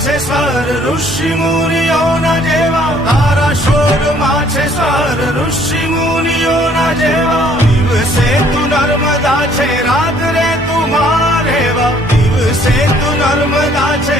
છે સ્વર ઋષિ મુનિઓના જેવા, તારા શોરમાં છે સ્વર ઋષિ મુનિઓના જેવા. દિવસે તું નર્મદા છે, રાત્રે તું મારેવા. દિવસે તું નર્મદા છે,